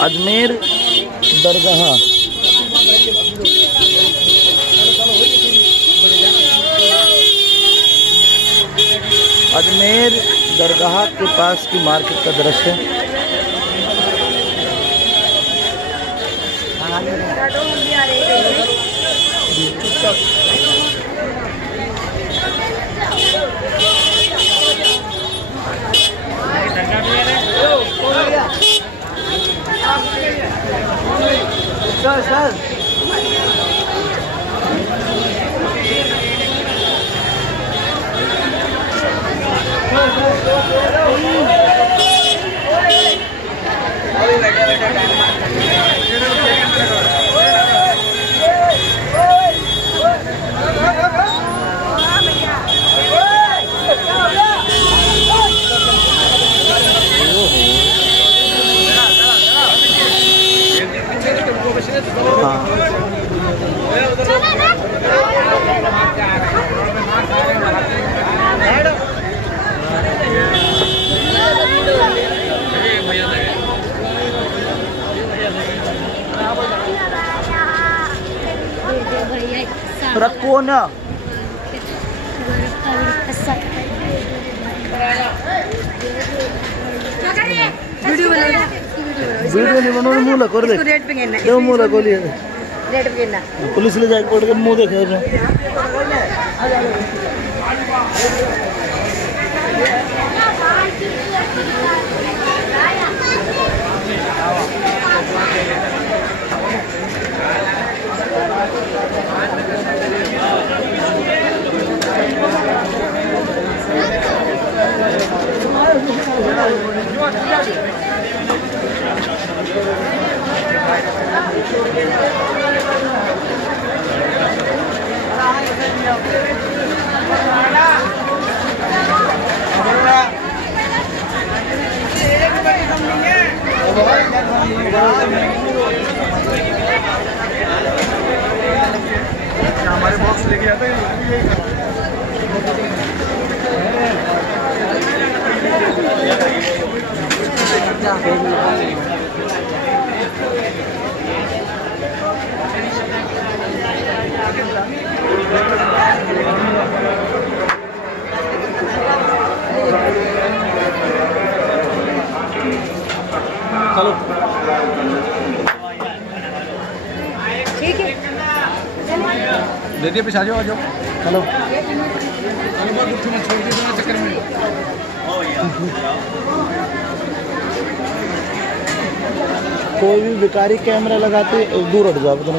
अजमेर दरगाह। अजमेर दरगाह के पास की मार्केट का दृश्य। सर रखो ना वीडियो नहीं बनाओ मुँह लग दे रेट पे कहना क्यों मुँह लग लिए रेट पे कहना पुलिस ले जाके पड़ के मुँह देखे हमारे बॉक्स लेके जाते हैं। चलो ठीक है दे दिए, पीछे आ जाओ चलो चक्कर में। कोई भी भिखारी कैमरा लगाते दूर हट जाओ। तो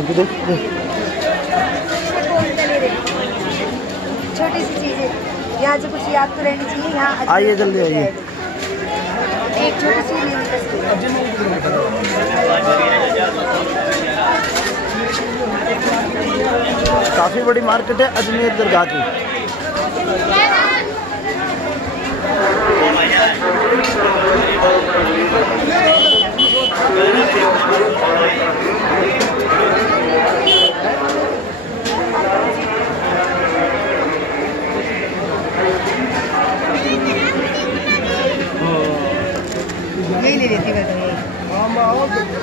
छोटी सी चीज़ है, यहाँ से कुछ याद तो रहनी चाहिए। यहाँ आइए जल्दी आइए। एक छोटी सी काफ़ी बड़ी मार्केट है अजमेर दरगाह की। यही ले लेती मैं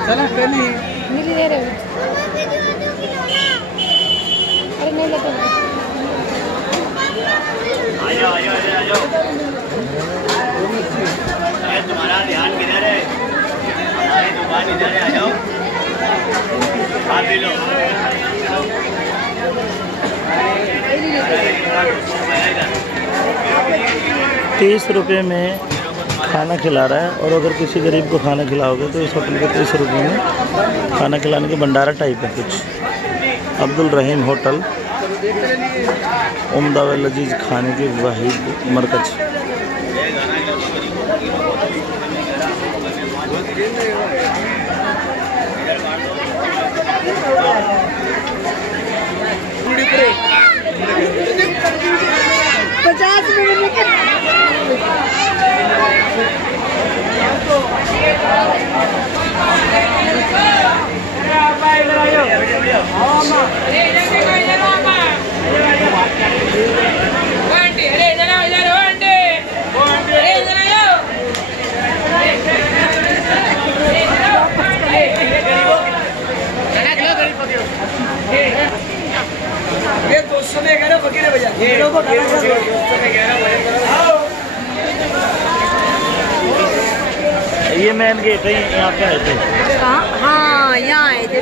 चला पहले मिली दे रहे अरे नहीं लेते तुम्हारा ध्यान किधर है? हमारी दुकान इधर है, आ जाओ आप भी लो। 30 रुपये में खाना खिला रहा है। और अगर किसी गरीब को खाना खिलाओगे तो इस होटल के 30 रुपये में खाना खिलाने के भंडारा टाइप है कुछ। अब्दुल रहीम होटल, उम्दा व लजीज खाने की वाहिद मरकज। $50 में ये मेन गेट है, यहाँ पे आए थे। हाँ यहाँ आए थे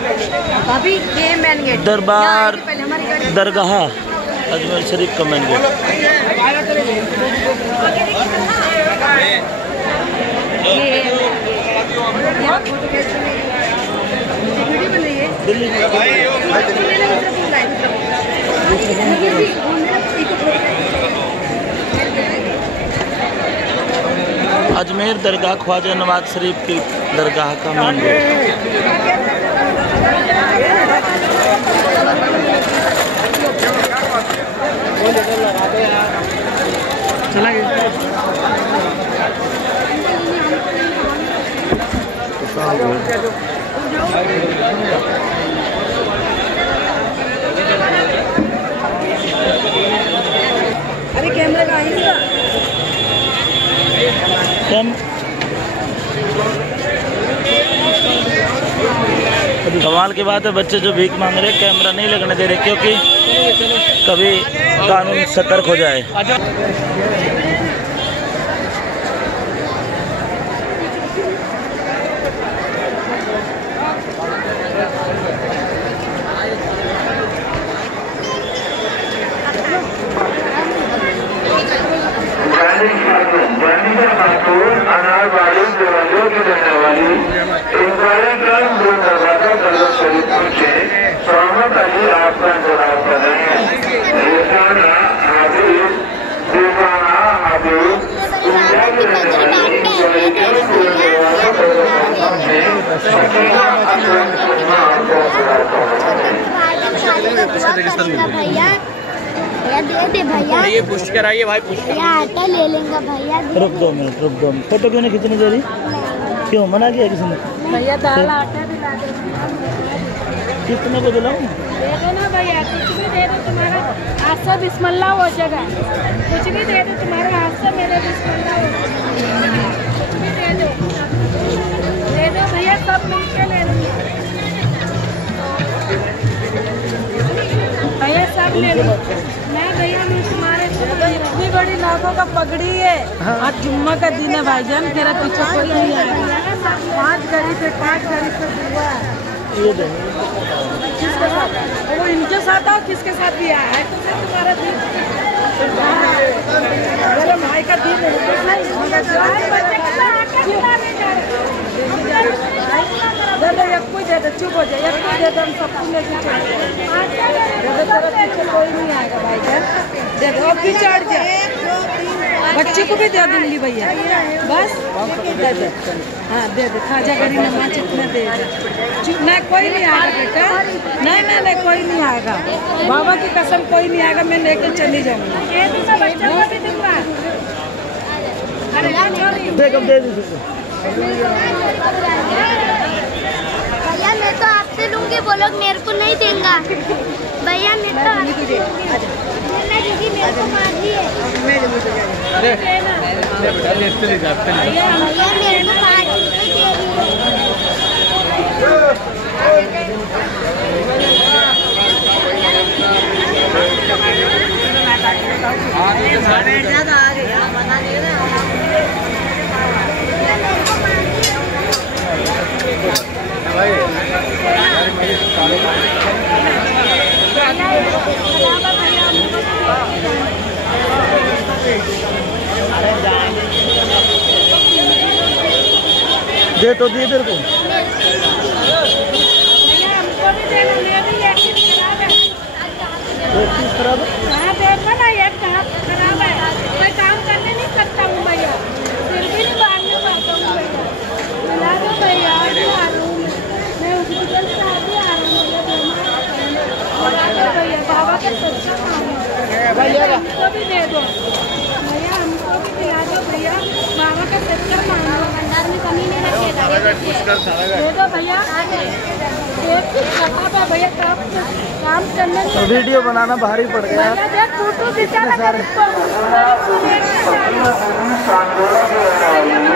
अभी, ये मेन गेट दरबार दरगाह अजमेर शरीफ का मेन गेट। दिल्ली अजमेर दरगाह ख्वाजा नवाज शरीफ की दरगाह का मेन गेट। चला अरे कैमरा का आएगा कमाल की बात है, बच्चे जो भीख मांग रहे कैमरा नहीं लगने दे रहे, क्योंकि कभी कानून सतर्क हो जाए। अनार वाली देवालियों की रहने वाली शरीफ से सहमत अली आपका जवाब कर रहे हैं। रोजाना हाफिज दीवाना हाफिज दुनिया की रहने भैया दे भैया, ये पुश कराइए भाई, पुश भैया आटा ले लेंगे भैया। रुक 2 मिनट, रुक 2 मिनट। फोटो क्यों नहीं खींचनी दे रही? क्यों मना किया किसी ने? भैया दाल आटा दिला दे। कितने को दिलाऊं? दे दो ना भैया, कुछ भी दे दो, तुम्हारा हाथ से बिस्मिल्लाह हो जाएगा। कुछ भी दे दो, तुम्हारे हाथ से मेरे बिस्मिल्लाह हो जाएगा। कुछ भी दे दो भैया, सब मिलके ले लेंगे भैया, सब ले लो। मैं भैया मैं तुम्हारे इतनी बड़ी लाखों का पगड़ी है। आज जुम्मा का दिन है भाईजान, तेरा पीछे कोई नहीं आएगा। 5 गरीब से हुआ है। किसके साथ? वो इनके साथ और किसके साथ भी आया है? तो तुम्हारा दिन मेरे भाई का दिन है। कोई दे दे, चुप हो जाए, एक कोई दे दे, हम सबको लेके चले। कोई नहीं आएगा भाई जान, दे दो। अब भी चढ़ जाए, बच्चे को भी दे दूंगी भैया, बस दे दे। हाँ दे दे, खाजा गरी नमाज इतना दे दे। नहीं कोई नहीं आएगा बेटा, नहीं कोई नहीं आएगा। बाबा की कसम कोई नहीं आएगा, मैं लेके चली जाऊंगी। भैया मैं तो आपसे लूंगी, वो लोग मेरे को नहीं देंगे। भैया मैं तो आपसे लूंगी, दीदी मेरे को मार दिए। भैया मेरे को 5 रुपए दे दे तो दिए तेरे को। हमको भी देना, मेरी एक चीज खराब है। एक चीज खराब है? हाँ देखो ना, एक हाथ खराब है, मैं काम करने नहीं सकता हूँ भैया, फिर भी नहीं मारने पाता हूँ भैया। मिला दो भैया, आ रहा हूँ मैं, हॉस्पिटल से आगे आ रहा हूँ भैया। बाबा का सच्चा काम है भैया, हमको भी दे दो भैया, हमको भी दिला दो भैया। बाबा का सच्चा काम है, भंडार में कमी नहीं रखेगा। दे दो भैया, एक चीज खराब है भैया, काम करने नहीं। वीडियो बनाना भारी पड़ गया। टूटू बेचारा